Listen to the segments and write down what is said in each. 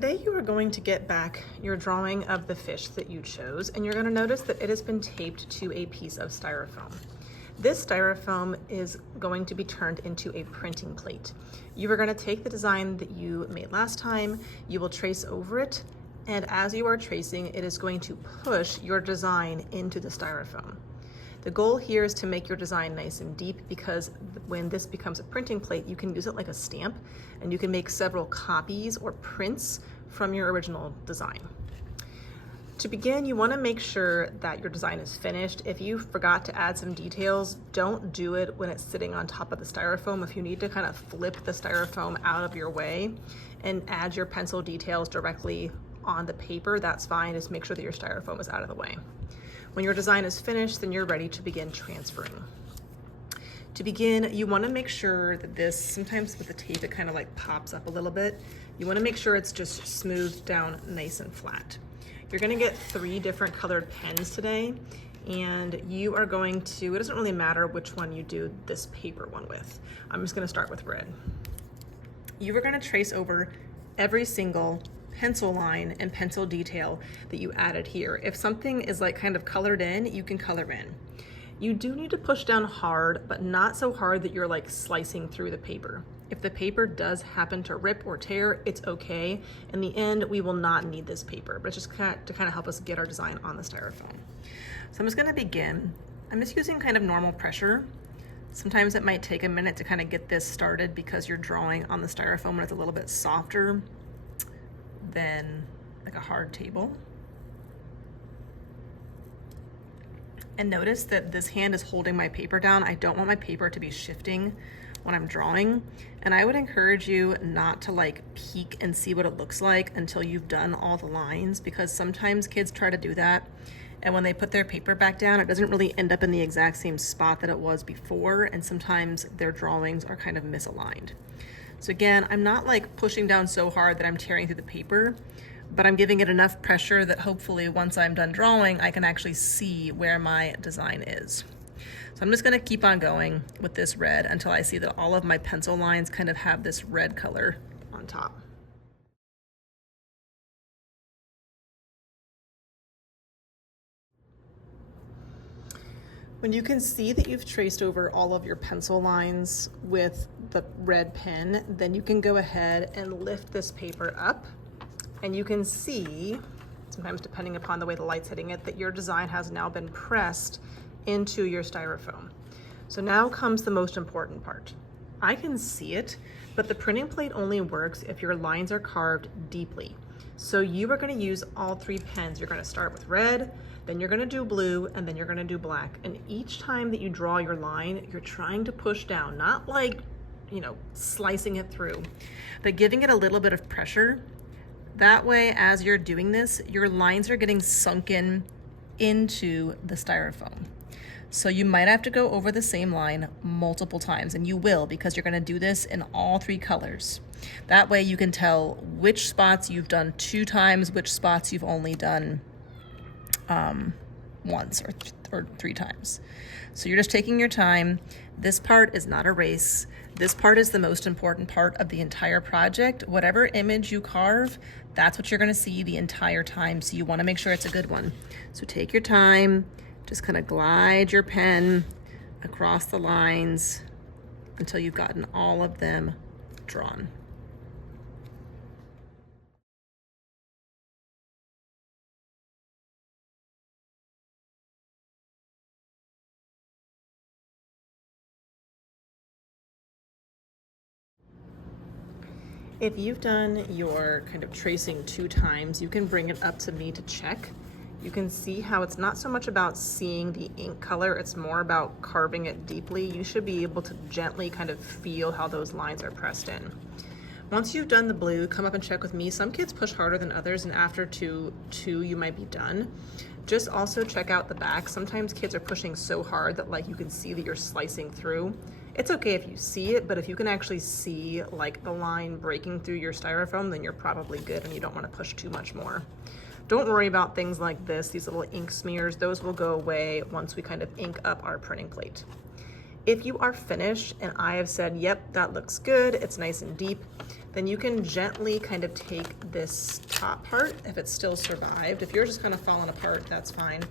Today you are going to get back your drawing of the fish that you chose, and you're going to notice that it has been taped to a piece of styrofoam. This styrofoam is going to be turned into a printing plate. You are going to take the design that you made last time, you will trace over it, and as you are tracing, it is going to push your design into the styrofoam. The goal here is to make your design nice and deep, because when this becomes a printing plate, you can use it like a stamp, and you can make several copies or prints from your original design. To begin, you want to make sure that your design is finished. If you forgot to add some details, don't do it when it's sitting on top of the styrofoam. If you need to kind of flip the styrofoam out of your way and add your pencil details directly on the paper, that's fine. Just make sure that your styrofoam is out of the way. When your design is finished, then you're ready to begin transferring. To begin, you want to make sure that this, sometimes with the tape it kind of like pops up a little bit. You want to make sure it's just smoothed down nice and flat. You're going to get 3 different colored pens today, and you are going to, it doesn't really matter which one you do this paper one with. I'm just going to start with red. You are going to trace over every single pencil line and pencil detail that you added here. If something is like kind of colored in, you can color in. You do need to push down hard, but not so hard that you're like slicing through the paper. If the paper does happen to rip or tear, it's okay. In the end, we will not need this paper, but it's just to kind of help us get our design on the styrofoam. So I'm just gonna begin. I'm just using kind of normal pressure. Sometimes it might take a minute to kind of get this started because you're drawing on the styrofoam and it's a little bit softer than like a hard table. And notice that this hand is holding my paper down. I don't want my paper to be shifting when I'm drawing. And I would encourage you not to like peek and see what it looks like until you've done all the lines, because sometimes kids try to do that. And when they put their paper back down, it doesn't really end up in the exact same spot that it was before. And sometimes their drawings are kind of misaligned. So again, I'm not like pushing down so hard that I'm tearing through the paper, but I'm giving it enough pressure that hopefully once I'm done drawing, I can actually see where my design is. So I'm just gonna keep on going with this red until I see that all of my pencil lines kind of have this red color on top. When you can see that you've traced over all of your pencil lines with the red pen, then you can go ahead and lift this paper up, and you can see, sometimes depending upon the way the light's hitting it, that your design has now been pressed into your styrofoam. So now comes the most important part. I can see it, but the printing plate only works if your lines are carved deeply. So you are going to use all 3 pens. You're going to start with red, then you're going to do blue, and then you're going to do black. And each time that you draw your line, you're trying to push down, not like, you know, slicing it through, but giving it a little bit of pressure. That way, as you're doing this, your lines are getting sunken into the styrofoam. So you might have to go over the same line multiple times, and you will, because you're going to do this in all 3 colors. That way you can tell which spots you've done 2 times, which spots you've only done once or 3 times. So you're just taking your time. This part is not a race. This part is the most important part of the entire project. Whatever image you carve, that's what you're going to see the entire time. So you want to make sure it's a good one. So take your time, just kind of glide your pen across the lines until you've gotten all of them drawn. If you've done your kind of tracing 2 times, you can bring it up to me to check. You can see how it's not so much about seeing the ink color, it's more about carving it deeply. You should be able to gently kind of feel how those lines are pressed in. Once you've done the blue, come up and check with me. Some kids push harder than others, and after two, you might be done. Just also check out the back. Sometimes kids are pushing so hard that like you can see that you're slicing through. It's okay if you see it, but if you can actually see like the line breaking through your styrofoam, then you're probably good and you don't want to push too much more. Don't worry about things like this, these little ink smears. Those will go away once we kind of ink up our printing plate. If you are finished and I have said, yep, that looks good, it's nice and deep, then you can gently kind of take this top part, if it's still survived. If yours is kind of falling apart, that's fine.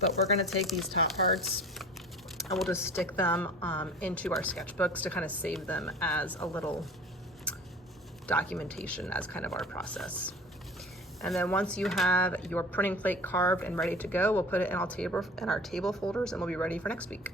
But we're gonna take these top parts and we'll just stick them into our sketchbooks to kind of save them as a little documentation as kind of our process. And then once you have your printing plate carved and ready to go, we'll put it in our table folders and we'll be ready for next week.